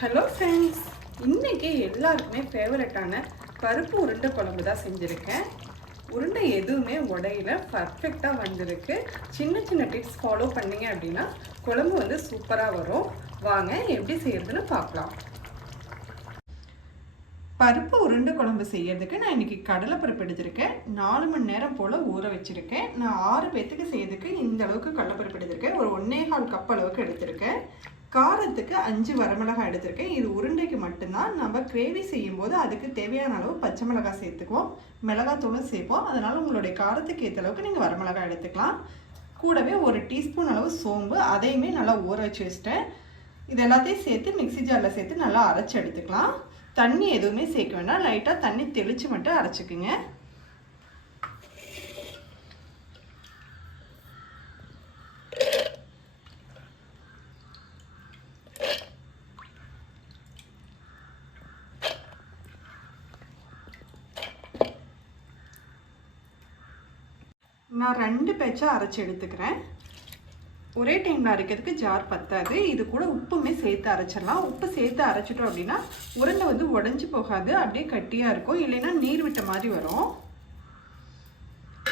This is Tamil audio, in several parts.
ஹலோ ஃப்ரெண்ட்ஸ், இன்றைக்கி எல்லாருக்குமே ஃபேவரட்டான பருப்பு உருண்டை குழம்பு தான் செஞ்சுருக்கேன். உருண்டை எதுவுமே உடையில பர்ஃபெக்டாக வந்திருக்கு. சின்ன சின்ன டிப்ஸ் ஃபாலோ பண்ணிங்க அப்படின்னா குழம்பு வந்து சூப்பராக வரும். வாங்க எப்படி செய்யறதுன்னு பார்க்கலாம். பருப்பு உருண்டை குழம்பு செய்யறதுக்கு நான் இன்றைக்கி கடலைப்பருப்பு எடுத்திருக்கேன். 4 மணி நேரம் போல் ஊற வச்சுருக்கேன். நான் 6 பேர்த்துக்கு செய்யறதுக்கு இந்த அளவுக்கு கடலைப்பருப்பு எடுத்திருக்கேன். ஒரு 1.25 கப் அளவுக்கு எடுத்திருக்கேன். காரத்துக்கு 5 வரமிளகாய் எடுத்திருக்கேன். இது உருண்டைக்கு மட்டும்தான். நம்ம கிரேவி செய்யும் போது அதுக்கு தேவையான அளவு பச்சை மிளகாய் சேர்த்துக்குவோம், மிளகாத்தூளும் சேர்ப்போம். அதனால் உங்களுடைய காரத்துக்கு ஏற்ற அளவுக்கு நீங்கள் வரமிளகாய் எடுத்துக்கலாம். கூடவே 1 டீஸ்பூன் அளவு சோம்பு, அதையுமே நல்லா ஊற வச்சு வச்சுட்டேன். இது எல்லாத்தையும் சேர்த்து மிக்சி ஜாரில் சேர்த்து நல்லா அரைச்சி எடுத்துக்கலாம். தண்ணி எதுவுமே சேர்க்க வேண்டாம், லைட்டாக தண்ணி தெளித்து மட்டும் அரைச்சிக்குங்க. நான் 2 பேட்சாக அரைச்சி எடுத்துக்கிறேன். ஒரே டைமில் அரைக்கிறதுக்கு ஜார் பத்தாது. இது கூட உப்புமே சேர்த்து அரைச்சிடலாம். உப்பு சேர்த்து அரைச்சிட்டோம் அப்படின்னா உருண்டை வந்து உடஞ்சி போகாது, அப்படியே கட்டியாக இருக்கும். இல்லைன்னா நீர் விட்ட மாதிரி வரும்.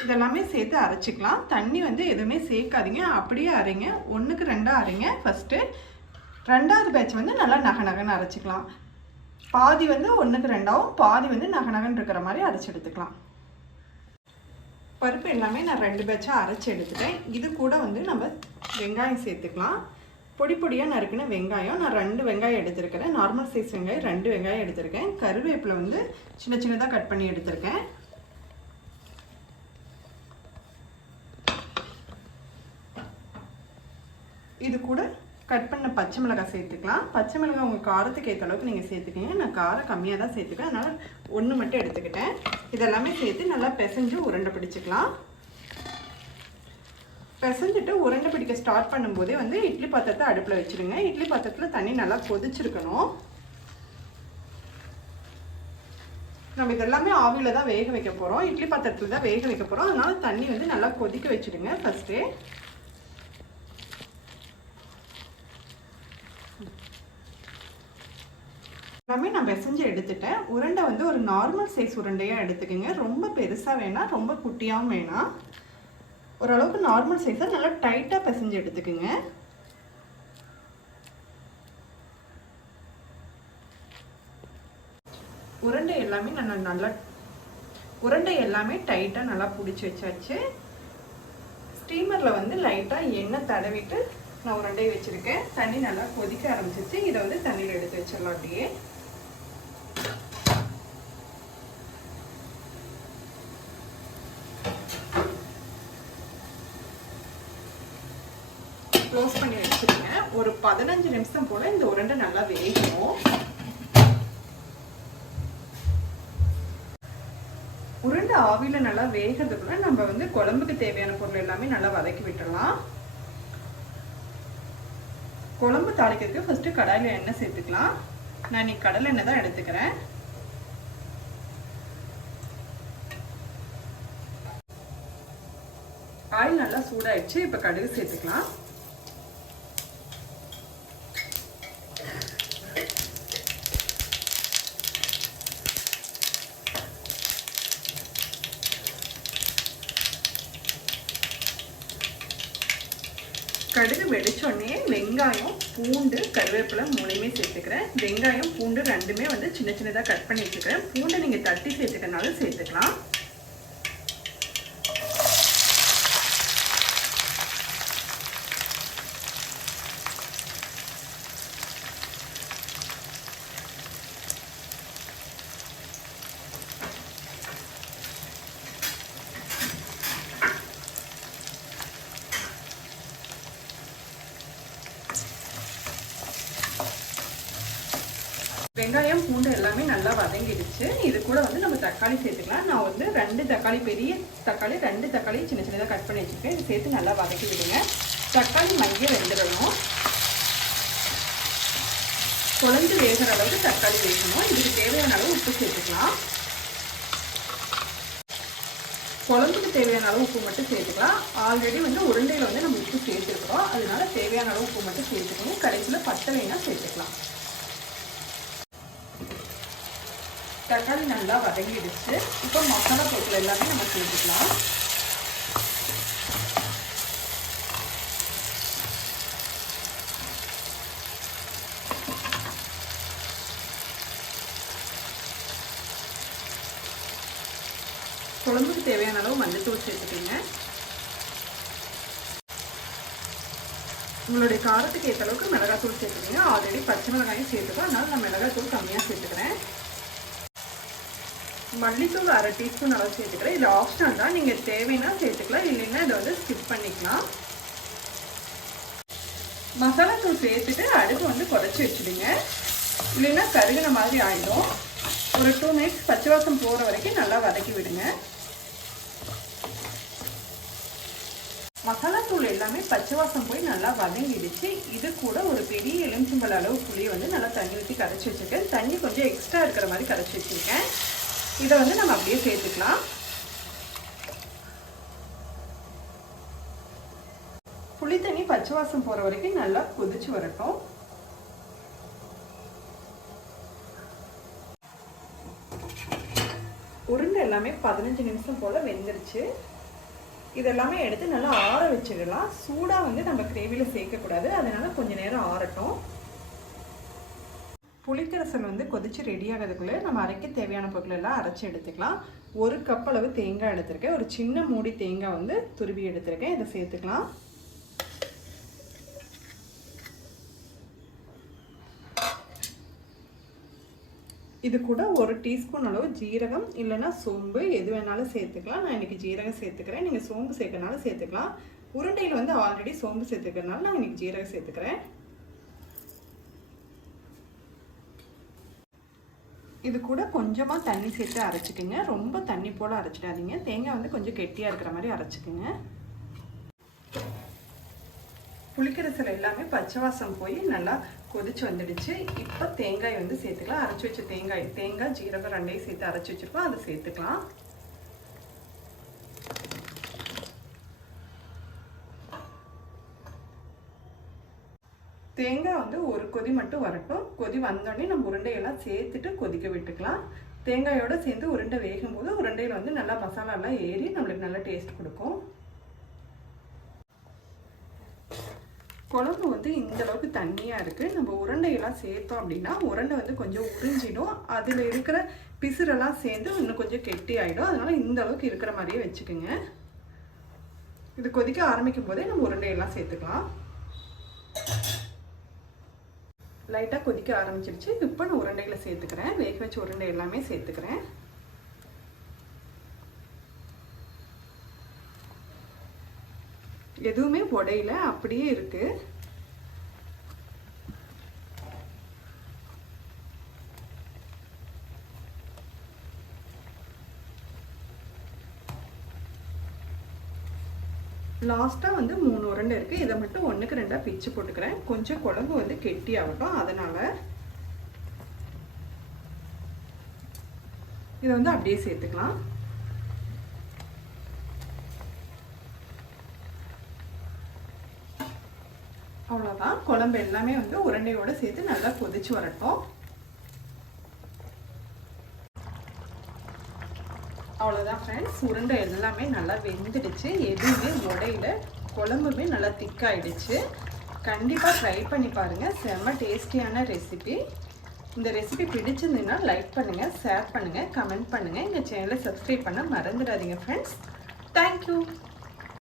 இதெல்லாமே சேர்த்து அரைச்சிக்கலாம். தண்ணி வந்து எதுவுமே சேர்க்காதீங்க, அப்படியே அரைங்க. 1க்கு 2 அரைங்க ஃபஸ்ட்டு. 2வது பேட்ச் வந்து நல்லா நகன்னு அரைச்சிக்கலாம். பாதி வந்து 1க்கு 2ஆகவும் பாதி வந்து நகன்னு இருக்கிற மாதிரி அரைச்சி எடுத்துக்கலாம். பருப்பு எல்லாமே நான் 2 பேட்சாக அரைச்சி எடுத்துட்டேன். இது கூட வந்து நம்ம வெங்காயம் சேர்த்துக்கலாம். பொடி பொடியாக நறுக்குன வெங்காயம் நான் 2 வெங்காயம் எடுத்துருக்கிறேன். நார்மல் சைஸ் வெங்காயம் 2 வெங்காயம் எடுத்திருக்கேன். கருவேப்பிலை வந்து சின்ன சின்னதாக கட் பண்ணி எடுத்திருக்கேன். இது கூட கட் பண்ண பச்சை மிளகாய் சேர்த்துக்கலாம். பச்சை மிளகாய் உங்கள் காரத்துக்கு ஏற்ற அளவுக்கு நீங்கள் சேர்த்துக்கீங்க. நான் காரம் கம்மியாக தான் சேர்த்துக்கேன், அதனால் 1 மட்டும் எடுத்துக்கிட்டேன். இதெல்லாமே சேர்த்து நல்லா பிசைஞ்சு உருண்டை பிடிச்சிக்கலாம். பிசைஞ்சிட்டு உருண்டை பிடிக்க ஸ்டார்ட் பண்ணும்போதே வந்து இட்லி பாத்திரத்தை அடுப்பில் வச்சுருங்க. இட்லி பாத்திரத்தில் தண்ணி நல்லா கொதிச்சிருக்கணும். நம்ம இதெல்லாமே ஆவியில் தான் வேக வைக்க போகிறோம், இட்லி பாத்திரத்தில் தான் வேக வைக்க போகிறோம். அதனால் தண்ணி வந்து நல்லா கொதிக்க வச்சுடுங்க ஃபஸ்ட்டு. எல்லாமே நான் பிசைஞ்சு எடுத்துட்டேன். உருண்டை வந்து ஒரு நார்மல் சைஸ் உருண்டையாக எடுத்துக்கோங்க. ரொம்ப பெருசாக வேணாம், ரொம்ப குட்டியாகவும் வேணாம். ஓரளவுக்கு நார்மல் சைஸாக நல்லா டைட்டாக பிசைஞ்சு எடுத்துக்கோங்க. உருண்டை எல்லாமே டைட்டாக நல்லா பிடிச்சி வச்சாச்சு. ஸ்டீமரில் வந்து லைட்டாக எண்ணெய் தடவிட்டு நான் உருண்டையை வச்சுருக்கேன். தண்ணி நல்லா கொதிக்க ஆரம்பிச்சிச்சு. இதை வந்து தண்ணியில் எடுத்து வச்சிடலாம். அப்படியே க்ளோஸ் பண்ணி வச்சுருங்க. ஒரு 15 நிமிஷம் போல் இந்த உருண்டை நல்லா வேகும். உருண்டை ஆவியில் நல்லா வேகிறதுக்குள்ள நம்ம வந்து குழம்புக்கு தேவையான பொருள் எல்லாமே நல்லா வதக்கி விட்டுடலாம். குழம்பு தாளிக்கிறதுக்கு ஃபஸ்ட்டு கடாயில் எண்ணெய் சேர்த்துக்கலாம். நான் இன்னைக்கு கடலை எண்ணெய் தான் எடுத்துக்கிறேன். ஆயில் நல்லா சூடாயிடுச்சு. இப்போ கடுகு சேர்த்துக்கலாம். கடுகு வெடிச்சோடனே வெங்காயம், பூண்டு, கருவேப்பிலை 3மே சேர்த்துக்கிறேன். வெங்காயம், பூண்டு 2மே வந்து சின்ன சின்னதாக கட் பண்ணி வச்சுக்கிறேன். பூண்டை நீங்கள் தட்டி சேர்த்துக்கிறனாலும் சேர்த்துக்கலாம். வெங்காயம், பூண்டு எல்லாமே நல்லா வதங்கிடுச்சு. இது கூட வந்து நம்ம தக்காளி சேர்த்துக்கலாம். நான் வந்து 2 தக்காளி, பெரிய தக்காளி 2 தக்காளி சின்ன சின்னதாக கட் பண்ணி வச்சுருக்கேன். இது சேர்த்து நல்லா வதக்கி விடுங்க. தக்காளி மைய வெந்துடணும். குழஞ்சு வேகிற அளவுக்கு தக்காளி வேகணும். இதுக்கு தேவையான அளவு உப்பு சேர்த்துக்கலாம். குழம்புக்கு தேவையான அளவு உப்பு மட்டும் சேர்த்துக்கலாம். ஆல்ரெடி வந்து உருண்டையில் வந்து நம்ம உப்பு சேர்த்துருக்குறோம், அதனால தேவையான அளவு உப்பு மட்டும் சேர்த்துக்கணும். கடைசியில் பத்தலைனா சேர்த்துக்கலாம். தக்காளி நல்லா வதங்கிடுச்சு. இப்போ மசாலா பொருட்கள் எல்லாமே நம்ம சேர்த்துக்கலாம். குழம்புக்கு தேவையான அளவு மஞ்சள்தூள் சேர்த்துக்கோங்க. உங்களுடைய காரத்துக்கு ஏற்ற அளவுக்கு மிளகாத்தூள் சேர்த்துக்கோங்க. ஆல்ரெடி பச்சை மிளகாயும் சேர்த்துக்கோ, அதனால நான் மிளகாத்தூள் கம்மியாக சேர்த்துக்கிறேன். மல்லித்தூள் 1/2 டீஸ்பூன் அளவு சேர்த்துக்கிறேன். இது ஆப்ஷனல் தான், நீங்கள் தேவைன்னா சேர்த்துக்கலாம், இல்லைன்னா இதை வந்து ஸ்கிப் பண்ணிக்கலாம். மசாலா தூள் சேர்த்துட்டு அடுப்பு வந்து குறைச்சி வச்சுடுங்க, இல்லைன்னா கருகின மாதிரி ஆகிடும். ஒரு 2 மினிட்ஸ் பச்சை வாசம் போகிற வரைக்கும் நல்லா வதக்கி விடுங்க. மசாலா தூள் எல்லாமே பச்சை வாசம் போய் நல்லா வதங்கிடுச்சு. இது கூட ஒரு பெரிய எலுமிச்சம்பழ அளவு புளியை வந்து நல்லா தண்ணி ஊற்றி கரைச்சி வச்சுருக்கேன். தண்ணி கொஞ்சம் எக்ஸ்ட்ரா இருக்கிற மாதிரி கரைச்சி வச்சுருக்கேன். இதை வந்து நம்ம அப்படியே சேர்த்துக்கலாம். புளி தண்ணி பச்சை வாசம் போகிற வரைக்கும் நல்லா கொதிச்சு வரட்டும். உருண்டை எல்லாமே 15 நிமிஷம் போல் வெந்துருச்சு. இதெல்லாமே எடுத்து நல்லா ஆற வச்சிடலாம். சூடாக வந்து நம்ம கிரேவியில் சேர்க்கக்கூடாது, அதனால கொஞ்சம் நேரம் ஆறட்டும். புளிக்கரசல் வந்து கொதிச்சு ரெடி ஆகிறதுக்குள்ளே நம்ம அரைக்க தேவையான பொருள் எல்லாம் அரைச்சி எடுத்துக்கலாம். 1 கப் அளவு தேங்காய் எடுத்திருக்கேன். ஒரு சின்ன மூடி தேங்காய் வந்து துருவி எடுத்திருக்கேன். இதை சேர்த்துக்கலாம். இது கூட 1 டீஸ்பூன் அளவு ஜீரகம் இல்லைன்னா சோம்பு எது வேணாலும் சேர்த்துக்கலாம். நான் இன்றைக்கி ஜீரகம் சேர்த்துக்கிறேன், நீங்கள் சோம்பு சேர்க்கறனால சேர்த்துக்கலாம். உருண்டையில் வந்து ஆல்ரெடி சோம்பு சேர்த்துக்கிறதுனால நான் இன்றைக்கி ஜீரகம் சேர்த்துக்கிறேன். இது கூட கொஞ்சமாக தண்ணி சேர்த்து அரைச்சிக்கோங்க. ரொம்ப தண்ணி போல் அரைச்சிடாதீங்க. தேங்காய் வந்து கொஞ்சம் கெட்டியாக இருக்கிற மாதிரி அரைச்சிக்கோங்க. புளிக்கரசல் எல்லாமே பச்சை வாசம் போய் நல்லா கொதிச்சு வந்துடுச்சு. இப்போ தேங்காய் வந்து சேர்த்துக்கலாம். அரைச்சி வச்ச தேங்காய் ஜீரகம் 2ஐயும் சேர்த்து அரைச்சி வச்சுருக்கோம், அதை சேர்த்துக்கலாம். தேங்காய் வந்து ஒரு கொதி மட்டும் வரட்டும். கொதி வந்தோடனே நம்ம உருண்டையெல்லாம் சேர்த்துட்டு கொதிக்க விட்டுக்கலாம். தேங்காயோடு சேர்ந்து உருண்டை வேகும்போது உருண்டையில் வந்து நல்லா மசாலாலாம் ஏறி நம்மளுக்கு நல்லா டேஸ்ட் கொடுக்கும். குழம்பு வந்து இந்த அளவுக்கு தண்ணியாக இருக்குது. நம்ம உருண்டையெல்லாம் சேர்த்தோம் அப்படின்னா உருண்டை வந்து கொஞ்சம் உறிஞ்சிடும். அதில் இருக்கிற பிசுரெல்லாம் சேர்ந்து இன்னும் கொஞ்சம் கெட்டி ஆகிடும். அதனால் இந்த அளவுக்கு இருக்கிற மாதிரியே வச்சுக்கோங்க. இது கொதிக்க ஆரம்பிக்கும் போதே நம்ம உருண்டையெல்லாம் சேர்த்துக்கலாம். லைட்டாக கொதிக்க ஆரம்பிச்சிருச்சு. இப்போ நான் உருண்டைகளை சேர்த்துக்கிறேன். வேக வச்ச உருண்டை எல்லாமே சேர்த்துக்கிறேன். எதுவுமே உடையில அப்படியே இருக்கு. லாஸ்ட்டாக வந்து 3 உருண்டை இருக்குது. இதை மட்டும் 1க்கு 2ஆக பிச்சு போட்டுக்கிறேன். கொஞ்சம் குழம்பு வந்து கெட்டி ஆகட்டும், அதனால் இதை வந்து அப்படியே சேர்த்துக்கலாம். அவ்வளோதான். குழம்பு எல்லாமே வந்து உருண்டையோடு சேர்த்து நல்லா கொதிச்சு வரட்டும். அவ்வளோதான் ஃப்ரெண்ட்ஸ், உருண்டை எல்லாமே நல்லா வெந்துடுச்சு. எதுவுமே உடையில, குழம்புமே நல்லா திக்காயிடுச்சு. கண்டிப்பாக ட்ரை பண்ணி பாருங்கள். செம்ம டேஸ்டியான ரெசிபி. இந்த ரெசிபி பிடிச்சிருந்ததுன்னா லைக் பண்ணுங்கள், ஷேர் பண்ணுங்கள், கமெண்ட் பண்ணுங்கள். எங்கள் சேனலை சப்ஸ்கிரைப் பண்ண மறந்துடாதீங்க ஃப்ரெண்ட்ஸ். தேங்க்யூ.